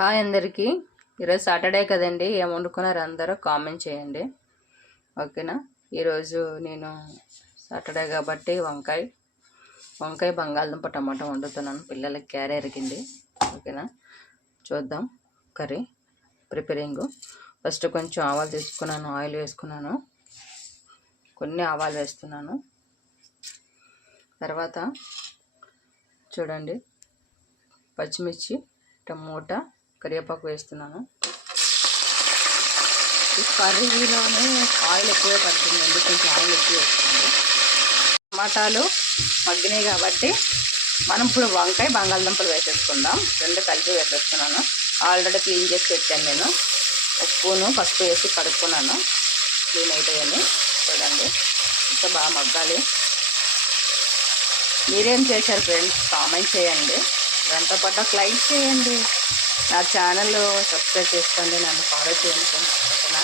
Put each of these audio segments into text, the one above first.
Hi అందరికీ. ఈరోజు Saturday కదండి, ఏం వండుకున్నారు అందరూ కామెంట్ చేయండి. ఓకేనా. ఈరోజు నేను సాటర్డే కాబట్టి వంకాయ బంగాళదుంప టమాటా వండుతున్నాను. పిల్లలకి క్యారేజ్కింది. ఓకేనా. చూద్దాం కర్రీ ప్రిపేరింగ్. ఫస్ట్ కొంచెం ఆవాలు తీసుకున్నాను, ఆయిల్ వేసుకున్నాను, కొన్ని ఆవాలు వేస్తున్నాను. తర్వాత చూడండి పచ్చిమిర్చి, టమోటా, కరివేపాకు వేస్తున్నాను. ఈ కర్రీలోనే ఆయిల్ ఎక్కువ పడుతుందండి, కొంచెం ఆయిల్ ఎక్కువ వేస్తుంది. టమాటాలు మగ్గినాయి కాబట్టి మనం ఇప్పుడు వంకాయ బంగాళదుంపలు వేసేసుకుందాం. రెండు కలిపి వేసేస్తున్నాను. ఆల్రెడీ క్లీన్ చేసి పెట్టాను నేను. ఉప్పును పసుపు వేసి కడుక్కున్నాను. క్లీన్ అయిపోయాయి. చూడండి ఇంకా బాగా మగ్గాలి. మీరేం చేశారు ఫ్రెండ్స్ కామెంట్ చేయండి. దాంతోపాటు లైక్ చేయండి. నా ఛానల్ సబ్స్క్రైబ్ చేసుకోండి, నన్ను ఫాలో చేయండి ఫ్రెండ్స్. ఓకేనా.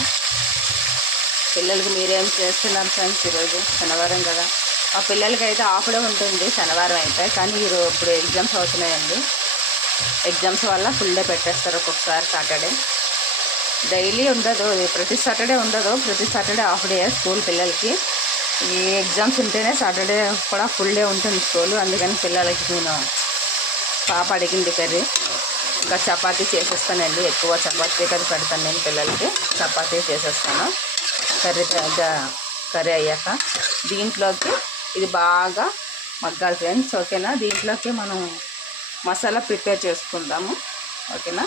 పిల్లలకి మీరేం చేస్తున్నారు ఫ్రెండ్స్? ఈరోజు శనివారం కదా, మా పిల్లలకి అయితే హాఫ్డే ఉంటుంది శనివారం అయితే. కానీ ఇప్పుడు ఎగ్జామ్స్ అవుతున్నాయండి. ఎగ్జామ్స్ వల్ల ఫుల్ డే పెట్టేస్తారు. ఒక్కొక్కసారి సాటర్డే డైలీ ఉండదు, ప్రతి సాటర్డే ఉండదు. ప్రతి సాటర్డే హాఫ్ డే స్కూల్ పిల్లలకి. ఈ ఎగ్జామ్స్ ఉంటేనే సాటర్డే కూడా ఫుల్ డే ఉంటుంది స్కూల్. అందుకని పిల్లలకి నేను పాప అడిగింది కర్రీ. ఇంకా చపాతీ చేసేస్తానండి. ఎక్కువ చపాతీ కదా పెడతాను నేను పిల్లలకి. చపాతీ చేసేస్తాను కర్రీ అయ్యాక. దీంట్లోకి ఇది బాగా మగ్గాలి ఫ్రెండ్స్. ఓకేనా. దీంట్లోకి మనం మసాలా ప్రిపేర్ చేసుకుందాము. ఓకేనా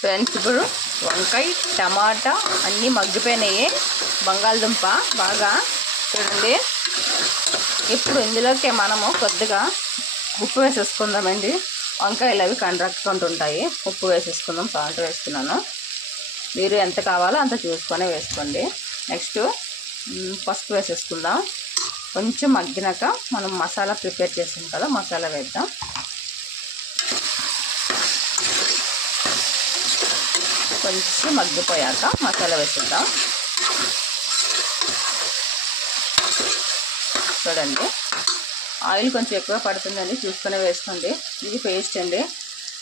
ఫ్రెండ్స్. ఇప్పుడు వంకాయ టమాటా అన్నీ మగ్గిపోయినాయి. బంగాళదుంప బాగా చూడండి. ఇప్పుడు ఇందులోకి మనము కొద్దిగా ఉప్పు వేసేసుకుందామండి. వంకాయలు అవి కండ్రక్కుంటుంటాయి. ఉప్పు వేసేసుకుందాం. సాల్ట్ వేస్తున్నాను. మీరు ఎంత కావాలో అంత చూసుకొని వేసుకోండి. నెక్స్ట్ పసుపు వేసేసుకుందాం. కొంచెం మగ్గినాక మనం మసాలా ప్రిపేర్ చేసాం కదా, మసాలా వేద్దాం. కొంచెం మగ్గిపోయాక మసాలా వేసేద్దాం. చూడండి ఆయిల్ కొంచెం ఎక్కువ పడుతుందండి, చూసుకునే వేసుకోండి. ఇది పేస్ట్ అండి.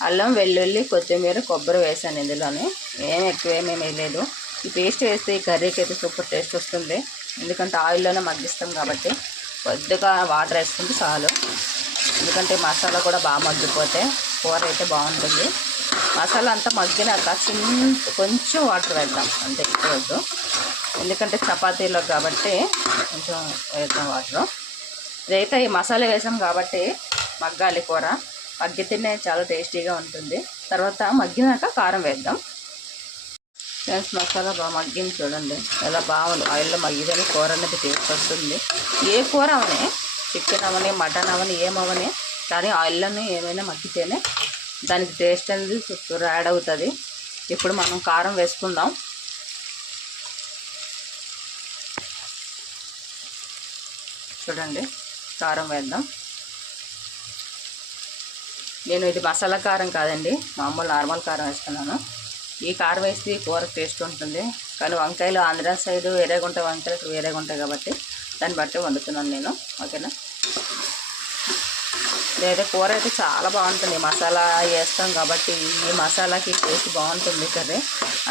అల్లం, వెల్లుల్లి, కొత్తిమీర, కొబ్బరి వేసాను ఇందులోని. ఏమేమి వేయలేదు. ఈ పేస్ట్ వేస్తే ఈ కర్రీకి అయితే సూపర్ టేస్ట్ వస్తుంది. ఎందుకంటే ఆయిల్లోనే మగ్గిస్తాం కాబట్టి. కొద్దిగా వాటర్ వేసుకుంటే చాలు. ఎందుకంటే మసాలా కూడా బాగా మగ్గిపోతే కూర అయితే బాగుంటుంది. మసాలా అంతా మగ్గినాక కొంచెం వాటర్ వేద్దాం, అంతే, ఎక్కువ వద్దు. ఎందుకంటే చపాతీలో కాబట్టి కొంచెం వేద్దాం వాటర్. ఇదైతే ఈ మసాలా వేసాం కాబట్టి మగ్గాలి కూర. మగ్గితేనే చాలా టేస్టీగా ఉంటుంది. తర్వాత మగ్గినాక కారం వేద్దాం ఫ్రెండ్స్. మసాలా బాగా మగ్గింది చూడండి, ఎలా బాగుంది. ఆయిల్లో మగ్గితేనే కూర అనేది టేస్ట్ వస్తుంది. ఏ కూర అవని, చికెన్ అవని, మటన్ అవని, ఏమవని, కానీ ఆయిల్లోనే ఏమైనా మగ్గితేనే దానికి టేస్ట్ అనేది సూపర్ యాడ్ అవుతుంది. ఇప్పుడు మనం కారం వేసుకుందాం. చూడండి కారం వేద్దాం. నేను ఇది మసాలా కారం కాదండి, మామూలు నార్మల్ కారం వేస్తున్నాను. ఈ కారం వేస్తే కూర టేస్ట్ ఉంటుంది. కానీ వంకాయలు ఆంధ్ర సైడ్ వేరేగా ఉంటాయి, వంకాయలు వేరేగా ఉంటాయి కాబట్టి దాన్ని బట్టి వండుతున్నాను నేను. ఓకేనా. లేదా కూర అయితే చాలా బాగుంటుంది. మసాలా వేస్తాం కాబట్టి ఈ మసాలాకి టేస్ట్ బాగుంటుంది కర్రీ.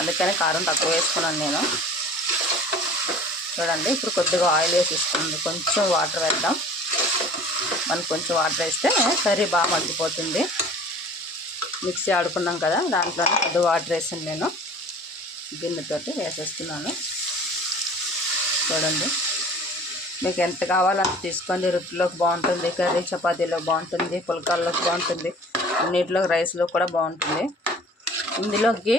అందుకని కారం తక్కువ వేసుకున్నాను నేను. చూడండి ఇప్పుడు కొద్దిగా ఆయిల్ వేసేస్తుంది. కొంచెం వాటర్ వేద్దాం. మనం కొంచెం వాటర్ వేస్తే కర్రీ బాగా మగ్గిపోతుంది. మిక్సీ ఆడుకున్నాం కదా, దాంట్లోనే కొద్దిగా వాటర్ వేసాను నేను. గిన్నెతోటి వేసేస్తున్నాను. చూడండి మీకు ఎంత కావాలంత తీసుకోండి. రొట్టెలోకి బాగుంటుంది కర్రీ, చపాతీలోకి బాగుంటుంది, పుల్కాల్లోకి బాగుంటుంది, అన్నిటిలో రైస్లో కూడా బాగుంటుంది. ఇందులోకి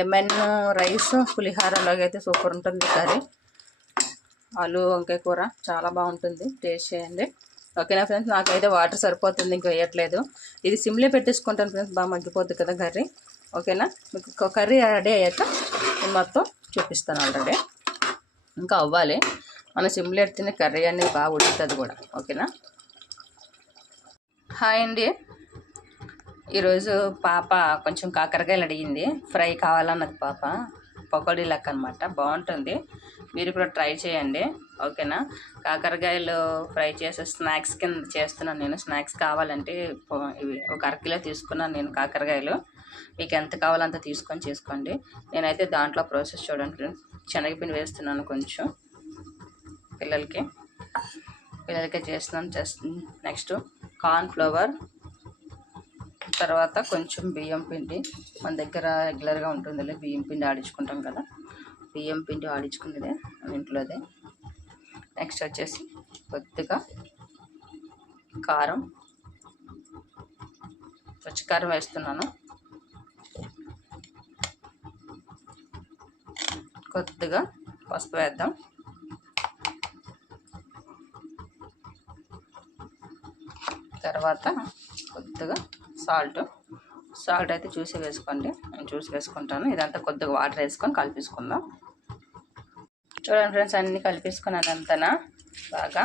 లెమన్ రైస్, పులిహోరలోకి అయితే సూపర్ ఉంటుంది కర్రీ. ఆలు వంకాయ కూర చాలా బాగుంటుంది, టేస్ట్ చేయండి. ఓకేనా ఫ్రెండ్స్. నాకైతే వాటర్ సరిపోతుంది, ఇంక వేయట్లేదు. ఇది సిమ్లో పెట్టేసుకుంటాను ఫ్రెండ్స్, బాగా మగ్గిపోతుంది కదా కర్రీ. ఓకేనా. మీకు కర్రీ రెడీ అయ్యాక నేను మొత్తం చూపిస్తాను. ఆల్రెడీ ఇంకా అవ్వాలి. మన సిమ్లో ఎడితేనే కర్రీ అనేది బాగా ఉడుకుతుంది కూడా. ఓకేనా. హాయ్ అండి. ఈరోజు పాప కొంచెం కాకరకాయలు అడిగింది. ఫ్రై కావాలన్నది పాప. పకోడీ లెక్క అనమాట, బాగుంటుంది. మీరు కూడా ట్రై చేయండి, ఓకేనా. కాకరకాయలు ఫ్రై చేసే స్నాక్స్ కింద చేస్తున్నాను నేను. స్నాక్స్ కావాలంటే ఇవి ఒక అరకిలో తీసుకున్నాను నేను కాకరకాయలు. మీకు ఎంత కావాలో అంత తీసుకొని చేసుకోండి. నేనైతే దాంట్లో ప్రాసెస్ చూడండి ఫ్రెండ్స్, శనగపిండి వేస్తున్నాను కొంచెం పిల్లలకి చేస్తున్నాను. నెక్స్ట్ కార్న్ ఫ్లవర్, తర్వాత కొంచెం బియ్యం పిండి. మన దగ్గర రెగ్యులర్గా ఉంటుందిలే, బియ్యం పిండి ఆడించుకుంటాం కదా, బియ్యం పిండి ఆడించుకునేదే ఇంట్లోదే. నెక్స్ట్ వచ్చేసి కొద్దిగా కారం, పచ్చికారం వేస్తున్నాను. కొద్దిగా పసుపు వేద్దాం. తర్వాత కొద్దిగా సాల్ట్ అయితే చూసి వేసుకోండి, నేను చూసి వేసుకుంటాను. ఇదంతా కొద్దిగా వాటర్ వేసుకొని కలిపేసుకుందాం. చూడండి ఫ్రెండ్స్, అన్నీ కలిపేసుకున్నాను అంతనా బాగా.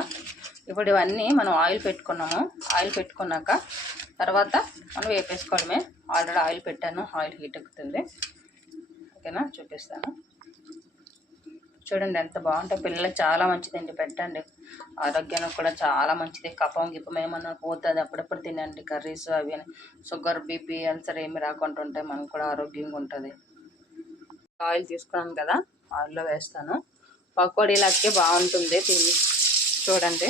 ఇప్పుడు ఇవన్నీ మనం ఆయిల్ పెట్టుకున్నాము. ఆయిల్ పెట్టుకున్నాక తర్వాత మనం వేపేసుకోవడమే. ఆల్రెడీ ఆయిల్ పెట్టాను, ఆయిల్ హీట్ ఎక్కుతుంది, ఓకేనా. చూపిస్తాను చూడండి ఎంత బాగుంటాయి. పిల్లలకి చాలా మంచిదండి, పెట్టండి. ఆరోగ్యానికి కూడా చాలా మంచిది. కఫం గిప్పం ఏమన్నా పోతుంది, అప్పుడప్పుడు తినండి కర్రీస్ అవి. షుగర్, బీపీ, అల్సర్ ఏమి రాకుండా ఉంటాయి, మనకు కూడా ఆరోగ్యంగా ఉంటుంది. ఆయిల్ తీసుకున్నాను కదా, ఆయిల్లో వేస్తాను. పకోడీలకి బాగుంటుంది తిని చూడండి.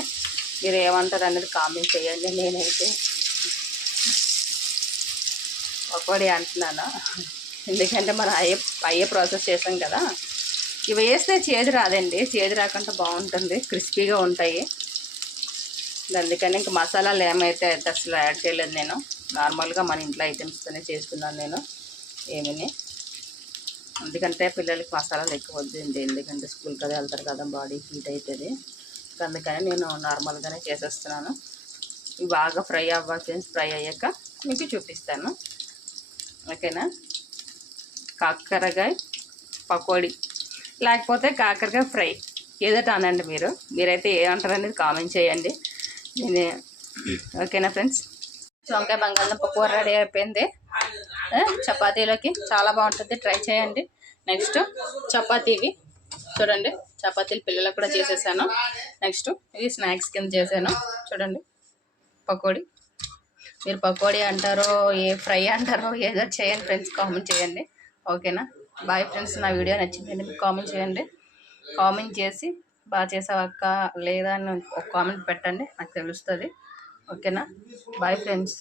మీరు ఏమంటారు అనేది కామెంట్ చేయండి. నేనైతే పకోడీ అంటున్నాను, ఎందుకంటే మనం అయ్యే ప్రాసెస్ చేసాం కదా. ఇవి వేస్తే చేదు రాదండి, చేదు రాకుండా బాగుంటుంది, క్రిస్పీగా ఉంటాయి. అందుకని ఇంక మసాలాలు ఏమైతే అసలు యాడ్ చేయలేదు నేను. నార్మల్గా మన ఇంట్లో ఐటమ్స్తోనే చేసుకున్నాను నేను ఏమని. ఎందుకంటే పిల్లలకి మసాలాలు ఎక్కువ వద్దండి, ఎందుకంటే స్కూల్కి అది వెళ్తారు కదా, బాడీ హీట్ అవుతుంది. అందుకని నేను నార్మల్గానే చేసేస్తున్నాను. ఇవి బాగా ఫ్రై అవ్వాలి. ఫ్రై అయ్యాక మీకు చూపిస్తాను, ఓకేనా. కాకరకాయ పకోడీ లేకపోతే కాకరకాయ ఫ్రై ఏదైతే అనండి. మీరైతే ఏమంటారు అనేది కామెంట్ చేయండి. నేను ఓకేనా ఫ్రెండ్స్. వంకాయ బంగాళదుంప కూర రెడీ అయిపోయింది. చపాతీలోకి చాలా బాగుంటుంది, ట్రై చేయండి. నెక్స్ట్ చపాతీవి చూడండి, చపాతీలు పిల్లలకు కూడా చేసేసాను. నెక్స్ట్ ఇవి స్నాక్స్ కింద చేశాను చూడండి. పకోడీ, మీరు పకోడీ అంటారో ఏ ఫ్రై అంటారో ఏదో చేయండి ఫ్రెండ్స్, కామెంట్ చేయండి, ఓకేనా. Bye friends. నా వీడియో నచ్చిందండి, మీకు కామెంట్ చేయండి. కామెంట్ చేసి బాగా చేసావక్క లేదా అని ఒక కామెంట్ పెట్టండి, నాకు తెలుస్తుంది, ఓకేనా. Bye friends.